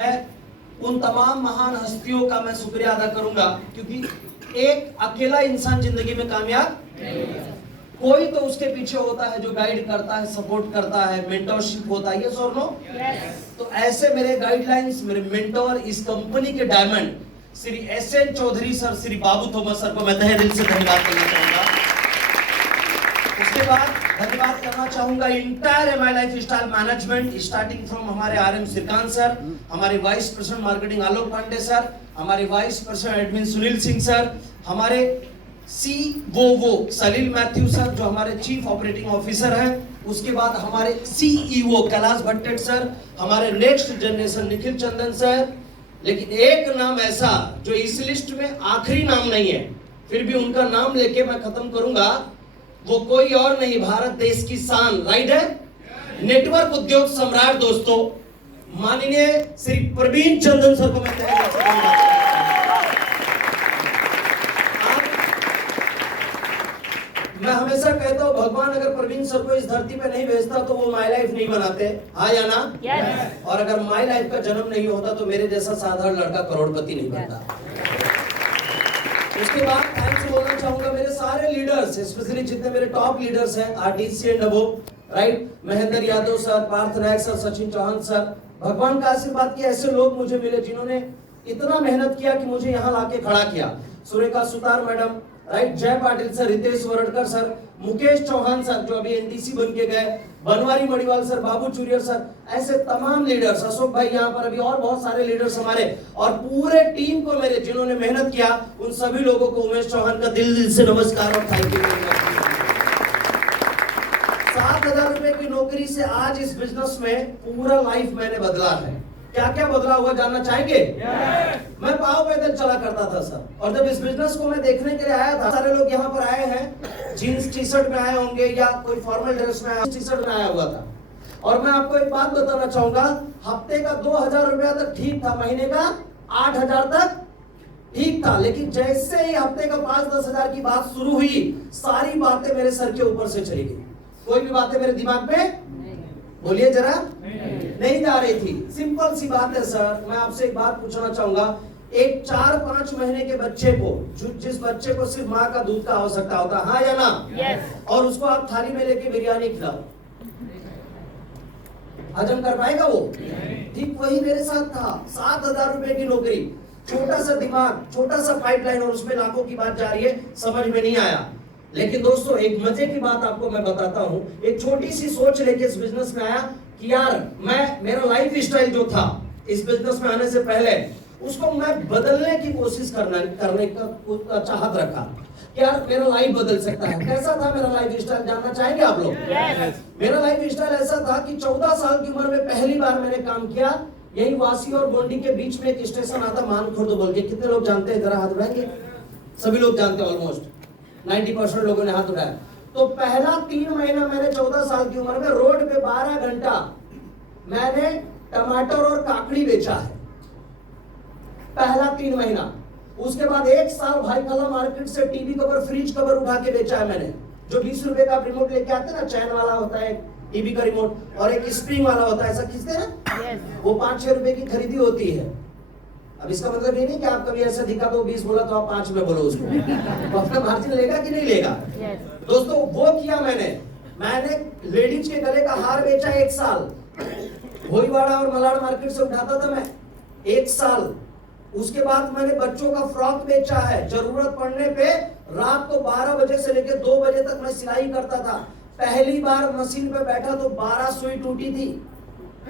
मैं उन तमाम महान हस्तियों का मैं शुक्रिया अदा करूंगा, क्योंकि एक अकेला इंसान जिंदगी में कामयाब कोई तो उसके पीछे होता है जो गाइड करता है, सपोर्ट करता है, मेंटरशिप होता है। ये सर नो तो ऐसे मेरे गाइडलाइंस, मेरे मेंटोर, इस कंपनी के diamond Shri S N. Chaudhary sir, Shri Babu Thomas sir को मैं तहे दिल से धन्यवाद करना चाहूंगा। उसके बाद धन्यवाद करना चाहूंगा entire MI life style management, starting from हमारे आर.एम. श्रीकांत सर, हमारे वाइस प्रेसिडेंट मार्केटिंग आलोक पांडे सर, हमारे vice president admin Sunil Singh sir, हमारे COO सलील मैथ्यू सर जो हमारे चीफ ऑपरेटिंग ऑफिसर हैं, उसके बाद हमारे CEO कैलाश भट्टेट सर, हमारे नेक्स्ट जनरेशन निखिल चंदन सर। लेकिन एक नाम ऐसा जो इस लिस्ट में आखिरी नाम नहीं है, फिर भी उनका नाम लेके मैं खत्म करूंगा, वो कोई और नहीं, भारत देश की शान, राइट है, नेटवर्क उद्योग सम्राट दोस्तों, माननीय श्री प्रवीण चंदन सर को मैं मैं हमेशा कहता हूँ, भगवान अगर प्रवीण सर को इस धरती पे नहीं भेजता तो वो माई लाइफ नहीं बनाते, हाँ या ना? yes. और अगर माई लाइफ का जन्म नहीं होता तो मेरे जैसा साधारण लड़का करोड़पति नहीं बनता। उसके बाद थैंक्स बोलना चाहूंगा मेरे सारे लीडर्स, स्पेशली जितने मेरे टॉप लीडर्स हैं, आरटीसी एंड अबो, right, Mahendra Yadav sir, Parth Nayak sir, Sachin Chauhan sir. भगवान का आशीर्वाद कि ऐसे लोग मुझे मिले जिन्होंने इतना मेहनत किया कि मुझे यहाँ लाके खड़ा किया। Surekha Sutar madam, right, Jay Patil sir, Ritesh Waradkar sir, Mukesh Chauhan sir जो अभी एनडीसी बन के गए, बनवारी मणिवाल सर, बाबू चुरियर सर, ऐसे तमाम लीडर्स, अशोक भाई यहाँ पर, अभी और बहुत सारे लीडर्स हमारे, और पूरे टीम को मेरे जिन्होंने मेहनत किया, उन सभी लोगों को उमेश चौहान का दिल से नमस्कार और थैंक यू। 7,000 रुपए की नौकरी से आज इस बिजनेस में पूरा लाइफ मैंने बदला है। क्या क्या बदला हुआ जानना चाहेंगे? मैं पाँव पैदल चला करता था सर, और जब इस बिजनेस को मैं देखने के लिए आया था, सारे लोग यहाँ पर आए हैं जीन्स टी शर्ट में आए होंगे या कोई फॉर्मल ड्रेस में टी शर्ट में आया हुआ था। और मैं आपको एक बात बताना चाहूंगा, हफ्ते का 2,000 रुपया तक ठीक था, महीने का 8,000 तक ठीक था, लेकिन जैसे ही हफ्ते का 5-10 हजार की बात शुरू हुई, सारी बातें मेरे सर के ऊपर से चली गई। कोई भी बातें मेरे दिमाग में, बोलिए जरा, नहीं जा रही थी। सिंपल सी बात है सर, मैं आपसे एक बात पूछना चाहूंगा, एक 4-5 महीने के बच्चे को, जिस बच्चे को सिर्फ माँ का दूध का आवश्यकता होता, हाँ या ना? yes. और उसको आप थाली में लेके बिरयानी खिलाओ, हजम कर पाएगा वो? ठीक वही मेरे साथ था। 7,000 रुपए की नौकरी, छोटा सा दिमाग, छोटा सा पाइपलाइन, और उसमें लाखों की बात जा रही है, समझ में नहीं आया। लेकिन दोस्तों एक मजे की बात आपको मैं बताता हूँ, एक छोटी सी सोच लेके इस बिजनेस में आया कि यार मेरा लाइफ स्टाइल जो था इस बिजनेस में आने से पहले, उसको मैं बदलने की कोशिश करने का चाहत रखा कि यार मेरा लाइफ बदल सकता है। कैसा था मेरा लाइफ स्टाइल जानना चाहेंगे आप लोग? yes. मेरा लाइफ स्टाइल ऐसा था कि 14 साल की उम्र में पहली बार मैंने काम किया, यही वासी और गोंडी के बीच में एक स्टेशन आता मानखुर्द बोल के। कितने लोग जानते हैं, जरा हाथ उठाएंगे? सभी लोग जानते हैं, ऑलमोस्ट 90% लोगों ने हाथ उठाया। तो पहला 3 महीना मैंने 14 साल की उम्र में रोड पे 12 घंटा मैंने टमाटर और काकड़ी बेचा है, पहला 3 महीना। उसके बाद 1 साल भाई खाला मार्केट से टीवी कवर, फ्रिज कवर उठा के बेचा है मैंने, जो 20 रुपए का रिमोट लेके आते हैं ना, चैन वाला होता है टीवी का रिमोट, और एक स्प्रिंग वाला होता है, ऐसा खींचते हैं ना, वो 5-6 रुपए की खरीदी होती है। अब इसका मतलब ये नहीं कि आप कभी ऐसा दिखा तो 20 बोला तो आप 5 में बोलो उसको, तो अपना मार्जिन लेगा कि नहीं लेगा? दोस्तों वो किया मैंने लेडीज के गले का हार बेचा 1 साल, भोईवाड़ा और मलाड मार्केट से उठाता था मैं 1 साल। उसके बाद मैंने बच्चों का फ्रॉक बेचा है, जरूरत पड़ने पे रात को 12 बजे से लेकर 2 बजे तक मैं सिलाई करता था। पहली बार मशीन पे बैठा तो 12 सुई टूटी थी,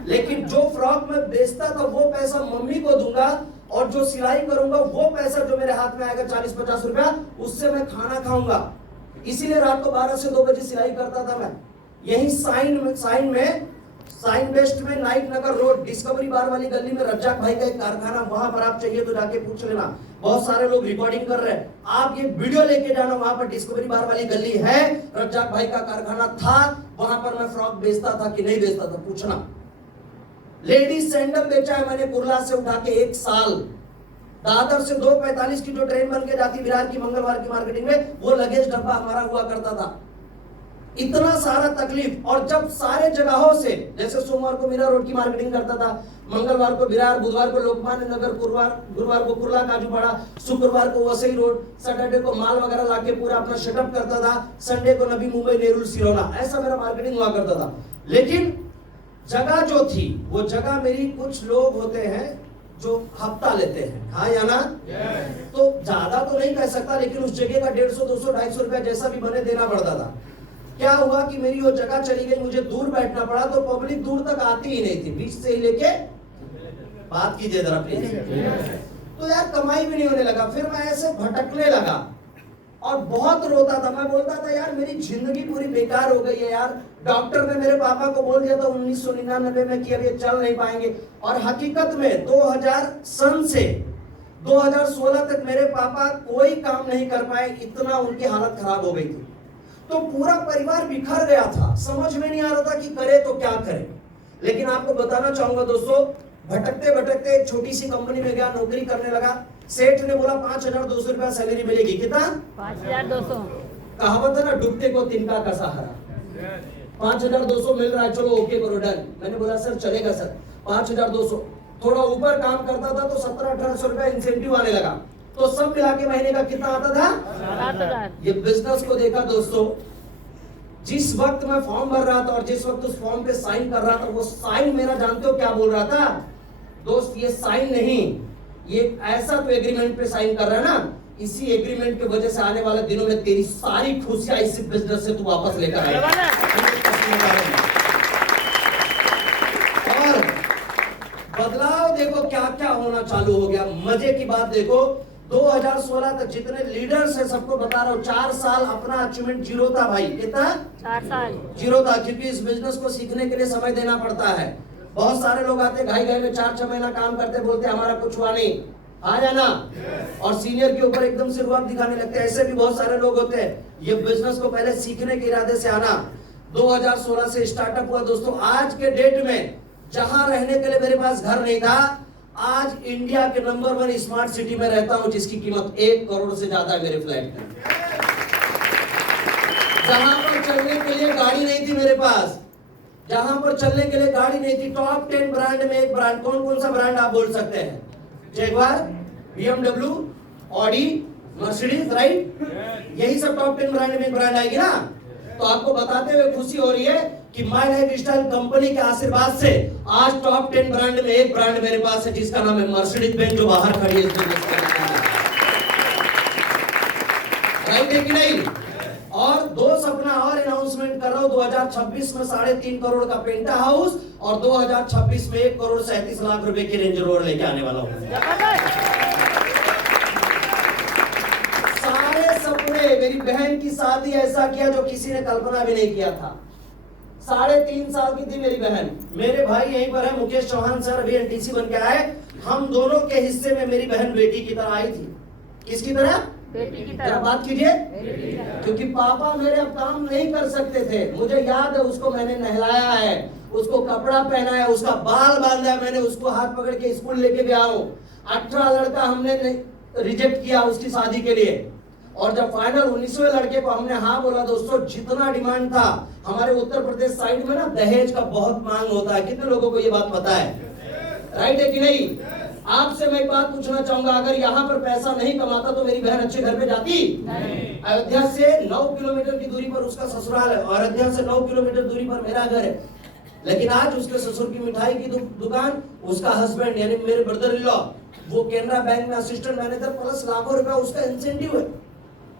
लेकिन जो फ्रॉक में बेचता था वो पैसा मम्मी को दूंगा, और जो सिलाई करूंगा वो पैसा जो मेरे हाथ में आएगा 40-50 रुपया, उससे मैं खाना खाऊंगा। इसीलिए रात को 12 से 2 बजे सिलाई करता था मैं। यही साइन वेस्ट में नाइट नगर रोड डिस्कवरी बार वाली गली में रज्जाक भाई का एक कारखाना, वहां पर आप चाहिए तो जाके पूछ लेना, बहुत सारे लोग रिकॉर्डिंग कर रहे हैं, आप ये वीडियो लेके जाना, वहां पर डिस्कवरी बार वाली गली है, रज्जाक भाई का कारखाना था, वहां पर मैं फ्रॉक बेचता था कि नहीं बेचता था, पूछना। लेडीज सैंडल बेचा है मैंने कुर्ला से उठा के 1 साल। दादर से 2:45 की जो ट्रेन बन के जाती विरार की मंगलवार की मार्केटिंग में, वो लगेज डब्बा हमारा हुआ करता था। इतना सारा तकलीफ। और जब सारे जगहों से, जैसे सोमवार को मीरा रोड की मार्केटिंग करता था, मंगलवार को विरार, बुधवार को लोकमान्य नगर, गुरुवार को कुर्ला काजूपाड़ा, शुक्रवार को वसई रोड, सैटरडे को माल वगैरह लाके पूरा अपना सेटअप करता था, संडे को नवी मुंबई, नेरुल, सिरोना, ऐसा मेरा मार्केटिंग हुआ करता था। लेकिन जगह जो थी वो जगह मेरी, कुछ लोग होते हैं जो हफ्ता लेते हैं, हाँ या ना? तो ज्यादा तो नहीं कह सकता, लेकिन उस जगह का 150, 200, 250 रुपया जैसा भी बने देना पड़ता था। क्या हुआ कि मेरी वो जगह चली गई, मुझे दूर बैठना पड़ा, तो पब्लिक दूर तक आती ही नहीं थी, बीच से ही लेके, बात कीजिए जरा प्लीज। तो यार कमाई भी नहीं होने लगा, फिर मैं ऐसे भटकने लगा और बहुत रोता था। मैं बोलता था यार मेरी जिंदगी पूरी बेकार हो गई है यार। डॉक्टर ने मेरे पापा को बोल दिया था 1999 में कि अब ये चल नहीं पाएंगे, और हकीकत में 2000 सन से 2016 तक मेरे पापा कोई काम नहीं कर पाए, इतना उनकी हालत खराब हो गई थी। तो पूरा परिवार बिखर गया था, समझ में नहीं आ रहा था कि करे तो क्या करे। लेकिन आपको बताना चाहूंगा दोस्तों, भटकते भटकते एक छोटी सी कंपनी में गया, नौकरी करने लगा। सेठ ने बोला 5200 रुपया सैलरी मिलेगी। कितना? 5200। कहावत है ना, डूबते को तिनका का सहारा। 5200 मिल रहा है, चलो ओके करो, डन। मैंने बोला सर चलेगा सर, 5200। थोड़ा ऊपर काम करता था तो 1700-1800 रुपया इंसेंटिव आने लगा, तो सब मिला के महीने का कितना आता था? 7000। ये बिजनेस को देखा दोस्तों, जिस वक्त मैं फॉर्म भर रहा था और जिस वक्त उस फॉर्म पे साइन कर रहा था, वो साइन मेरा जानते हो क्या बोल रहा था दोस्त? ये साइन नहीं, ये ऐसा तो एग्रीमेंट पे साइन कर रहा है ना, इसी एग्रीमेंट की वजह से आने वाले दिनों में तेरी सारी खुशियां इसी बिजनेस से तू वापस लेकर आएगा। और बदलाव देखो क्या क्या होना चालू हो गया। मजे की बात देखो, 2016 तक जितने लीडर्स हैं सबको बता रहा हूँ, 4 साल अपना अचीवमेंट जीरो था भाई। कितना? 4 साल जीरो था, क्योंकि इस बिजनेस को सीखने के लिए समय देना पड़ता है। बहुत सारे लोग आते घाई घाई में 4-6 महीना काम करते, बोलते हमारा कुछ हुआ नहीं, आ जाना, और सीनियर के ऊपर एकदम से रुआब दिखाने लगते हैं। ऐसे भी बहुत सारे लोग होते हैं। ये बिजनेस को पहले सीखने के इरादे से आना। 2016 से स्टार्टअप हुआ दोस्तों। आज के डेट में जहां रहने के लिए मेरे पास घर नहीं था, आज इंडिया के नंबर 1 स्मार्ट सिटी में रहता हूं, जिसकी कीमत 1 करोड़ से ज्यादा है मेरे फ्लैट की। जहां पर चलने के लिए गाड़ी नहीं थी मेरे पास, जहां पर चलने के लिए गाड़ी नहीं थी, टॉप 10 ब्रांड में एक ब्रांड, कौन कौन सा ब्रांड आप बोल सकते हैं? Jaguar, BMW, Audi, Mercedes, right? यही सब टॉप 10 ब्रांड में एक ब्रांड आएगी ना। तो आपको बताते हुए खुशी हो रही है कि माय लाइफ स्टाइल कंपनी के आशीर्वाद से आज टॉप 10 ब्रांड में एक ब्रांड मेरे पास है, जिसका नाम है मर्सिडीज बेंज, जो बाहर खड़ी है इस बिजनेस के लिए। राइट है कि नहीं? और 2 सपना और अनाउंसमेंट कर रहा हूं, 2026 में 3.5 करोड़ का पेंटा हाउस, और 2026 में 1 करोड़ 37 लाख रुपए की रेंज रोवर लेके आने वाला हूं। सारे सपने, मेरी बहन की शादी ऐसा किया जो किसी ने कल्पना भी नहीं किया था। 3.5 साल की थी मेरी बहन। मेरे भाई यहीं पर है, मुकेश चौहान सर, अभी एनटीसी बन के आए। हम दोनों के हिस्से में मेरी बहन बेटी की तरह आई थी। किसकी तरह? बेटी की जरा तरह। बात कीजिए। क्योंकि पापा मेरे अब काम नहीं कर सकते थे। मुझे याद है, उसको मैंने नहलाया है, उसको कपड़ा पहना है, उसका बाल बांधा है, मैंने उसको हाथ पकड़ के स्कूल लेके गया हूँ। 18 लड़का हमने रिजेक्ट किया उसकी शादी के लिए, और जब फाइनल 19वें लड़के को हमने हाँ बोला दोस्तों, जितना डिमांड था। हमारे उत्तर प्रदेश साइड में ना दहेज का बहुत मांग होता है, कितने लोगों को ये बात पता है? राइट है कि नहीं? आपसे मैं एक बात पूछना चाहूंगा, अगर यहाँ पर पैसा नहीं कमाता तो मेरी बहन अच्छे घर पे जाती? अयोध्या से 9 किलोमीटर की दूरी पर उसका ससुराल है, और अयोध्या से 9 किलोमीटर दूरी पर मेरा घर है। लेकिन आज उसके ससुर की मिठाई की दुकान, उसका हस्बैंड यानी मेरे ब्रदर इन लॉ, वो केनरा बैंक में असिस्टेंट मैनेजर, प्लस लाखों रुपया उसका इंसेंटिव है।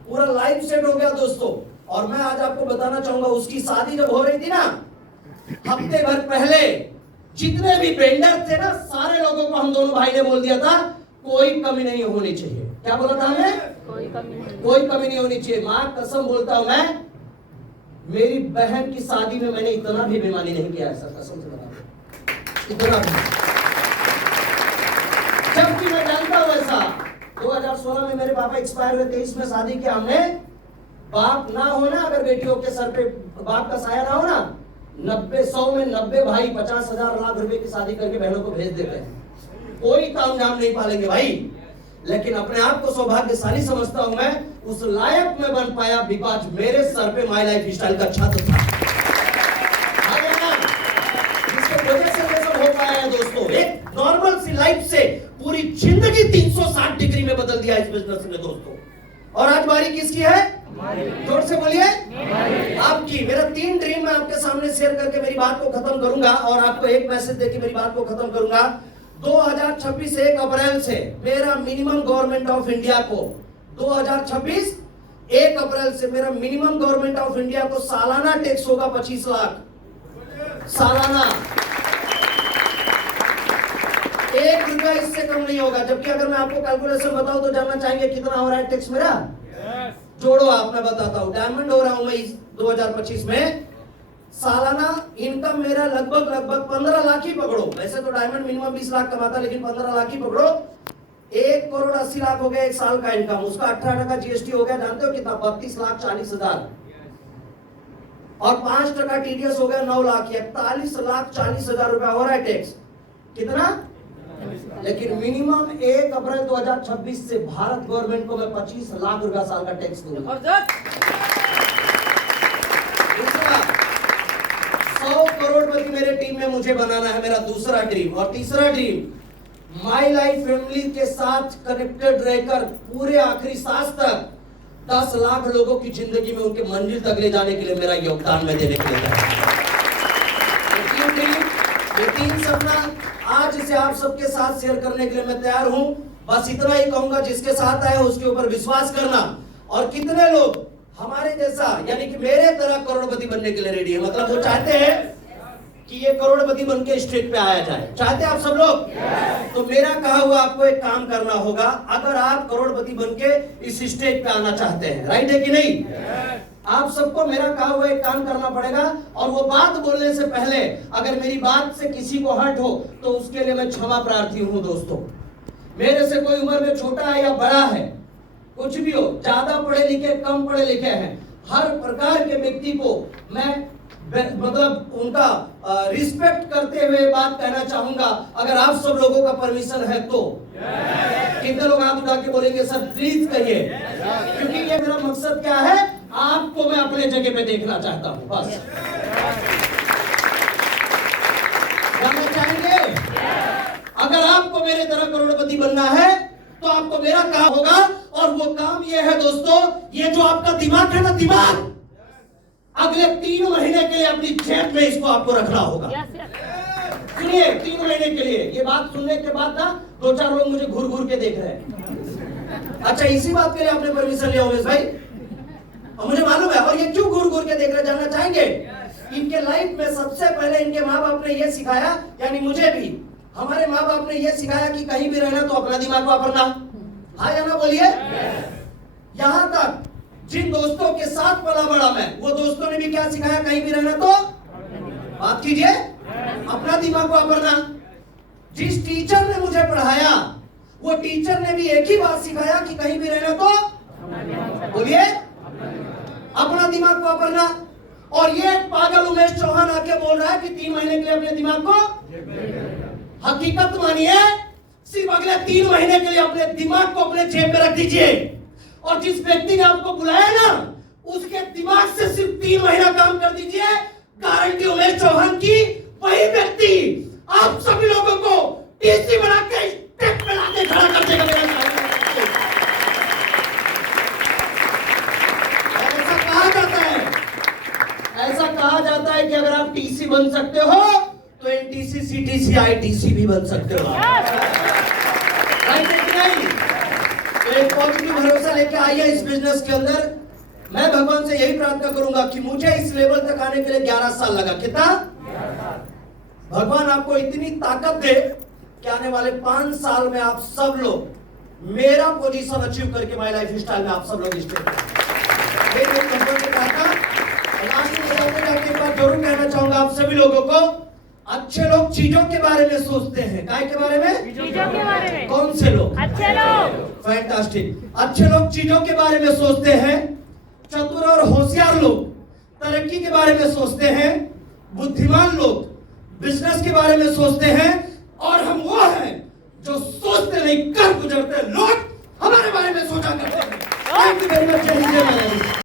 पूरा लाइफ सेट हो गया दोस्तों। और मैं आज आपको बताना चाहूंगा, उसकी शादी जब हो रही थी ना, हफ्ते भर पहले जितने भी वेंडर थे ना, सारे लोगों को हम दोनों भाई ने बोल दिया था कोई कमी नहीं होनी चाहिए। क्या बोला था हमने? कोई कमी नहीं। कोई कमी नहीं होनी चाहिए। मां कसम बोलता हूं मैं, मेरी बहन की शादी में मैंने इतना भी बेईमानी नहीं किया, ऐसा कसम से बता दो, इतना भी। जबकि मैं जानता हूं ऐसा। 2016 में मेरे पापा एक्सपायर हुए, 23 में शादी किया हमने। बाप ना हो ना, अगर बेटियों के सर पे बाप का साया ना हो ना, 100 में 90 भाई 50,000 लाख रुपए की शादी करके बहनों को भेज देते हैं। कोई तामझाम नहीं पालेंगे भाई। लेकिन अपने आप को सौभाग्यशाली समझता हूं मैं, उस लायक में बन पाया बिकॉज मेरे सर पे माय लाइफ स्टाइल का छत था। जिसके वजह से ये सब हो पाया है दोस्तों। एक नॉर्मल सी लाइफ से पूरी जिंदगी 360 डिग्री में बदल दिया इस बिजनेस ने दोस्तों। और आज बारी किसकी है? जोर से बोलिए। आपकी। मेरा 3 ड्रीम मैं आपके सामने शेयर करके मेरी बात को खत्म करूंगा और आपको एक मैसेज देके मेरी बात को खत्म करूंगा। 2026 1 अप्रैल से मेरा मिनिमम गवर्नमेंट ऑफ इंडिया को 2026 1 अप्रैल से मेरा मिनिमम गवर्नमेंट ऑफ इंडिया को सालाना टैक्स होगा 25 लाख सालाना। 1 रुपया इससे कम नहीं होगा। जबकि अगर मैं आपको कैलकुलेशन बताऊं तो जानना चाहेंगे कितना हो रहा है टैक्स मेरा? जोड़ो आप, मैं बताता हूं। डायमंड हो रहा हूं मैं इस 2025 में, सालाना इनकम मेरा लगभग 15 लाख ही पकड़ो। वैसे तो डायमंड मिनिमम 20 लाख कमाता, लेकिन 15 लाख ही पकड़ो। 1 करोड़ 80 लाख हो गया 1 साल का इनकम। उसका 18% जीएसटी हो गया। जानते हो कितना? 32 लाख 40 हजार। और 5% टीडीएस हो गया 9 लाख। 41 लाख 40 हजार रुपया हो रहा है टैक्स। कितना? लेकिन मिनिमम 1 अप्रैल 2026 से भारत गवर्नमेंट को मैं 25 लाख रुपया साल का टैक्स दूंगा। दूसरा, 100 करोड़पति मेरे टीम में मुझे बनाना है, मेरा दूसरा ड्रीम। और तीसरा ड्रीम, माय लाइफ फैमिली के साथ कनेक्टेड रहकर पूरे आखिरी सांस तक 10 लाख लोगों की जिंदगी में उनके मंजिल तक ले जाने के लिए मेरा योगदान मैं देने के लिए ये 3 सपना आज इसे आप सबके साथ शेयर करने के लिए मैं तैयार हूं। बस इतना ही कहूंगा, जिसके साथ आए उसके ऊपर विश्वास करना। और कितने लोग हमारे जैसा यानी कि मेरे तरह करोड़पति बनने के लिए रेडी है? मतलब वो चाहते हैं कि ये करोड़पति बन के स्टेज पे आया जाए। चाहते हैं आप सब लोग? तो मेरा कहा हुआ आपको एक काम करना होगा। अगर आप करोड़पति बन के इस स्टेज पे आना चाहते हैं, राइट है कि नहीं? आप सबको मेरा कहा हुआ एक काम करना पड़ेगा। और वो बात बोलने से पहले अगर मेरी बात से किसी को हर्ट हो तो उसके लिए मैं क्षमा प्रार्थी हूं दोस्तों। मेरे से कोई उम्र में छोटा है या बड़ा है, कुछ भी हो, ज्यादा पढ़े लिखे कम पढ़े लिखे हैं, हर प्रकार के व्यक्ति को मैं मतलब उनका रिस्पेक्ट करते हुए बात कहना चाहूंगा। अगर आप सब लोगों का परमिशन है तो कितने लोग हाथ उठा के बोलेंगे सर प्लीज कहिए? क्योंकि ये मेरा मकसद क्या है, आपको मैं अपने जगह पे देखना चाहता हूं। बस जानना चाहेंगे? अगर आपको मेरे तरह करोड़पति बनना है तो आपको मेरा काम होगा। और वो काम ये है दोस्तों, ये जो आपका दिमाग है ना, दिमाग अगले 3 महीने के लिए अपनी जेब में इसको आपको रखना होगा। सुनिए, 3 महीने के लिए। ये बात सुनने के बाद ना 2-4 लोग मुझे घूर घूर के देख रहे हैं। अच्छा, इसी बात के लिए आपने परमिशन लिया उमेश भाई? और मुझे मालूम है। और ये क्यों घूर घूर के देख रहे, जानना चाहेंगे? इनके लाइफ में सबसे पहले इनके माँ बाप ने ये सिखाया, यानी मुझे भी हमारे माँ बाप ने ये सिखाया कि कहीं भी रहना तो अपना दिमाग वापरना। हाँ या ना बोलिए? यहां तक जिन दोस्तों के साथ पला बड़ा मैं, वो दोस्तों ने भी क्या सिखाया? कहीं भी रहना तो बात कीजिए, अपना दिमाग वापरना। जिस टीचर ने मुझे पढ़ाया वो टीचर ने भी एक ही बात सिखाया कि कहीं भी रहना तो बोलिए अपना दिमाग वापरना। और ये पागल उमेश चौहान आके बोल रहा है कि 3 महीने के लिए अपने दिमाग को, हकीकत मानिए, सिर्फ अगले 3 महीने के लिए अपने दिमाग को अपने जेब में रख दीजिए। और जिस व्यक्ति ने आपको बुलाया ना, उसके दिमाग से सिर्फ 3 महीना काम कर दीजिए। गारंटी उमेश चौहान की, वही व्यक्ति आप सभी लोगों को टीसी बना के स्टेप पे लाके खड़ा कर देगा। ऐसा कहा जाता है कि अगर आप टीसी बन सकते हो तो एनटीसी, सीटीसी, आईटीसी भी बन सकते हो। नहीं? तो एक पॉजिटिव भरोसा लेके आइए इस बिजनेस के अंदर। मैं भगवान से यही प्रार्थना करूंगा कि मुझे इस लेवल तक आने के लिए 11 साल लगा। कितना? भगवान आपको इतनी ताकत दे कि आने वाले 5 साल में आप सब लोग मेरा पोजीशन अचीव करके माय लाइफ स्टाइल में आप सब लोग लास्ट में जाते एक बात जरूर कहना चाहूंगा आप सभी लोगों को। अच्छे लोग चीजों के बारे में सोचते हैं। काय के बारे में? चीजों के बारे में। कौन से लोग? अच्छे लोग। फैंटास्टिक। अच्छे लोग चीजों के बारे में सोचते हैं। चतुर और होशियार लोग तरक्की के बारे में सोचते हैं। बुद्धिमान लोग बिजनेस के बारे में सोचते हैं। और हम वो हैं जो सोचते नहीं कर गुजरते लोग। हमारे बारे में सोचा करते हैं। Thank you very much.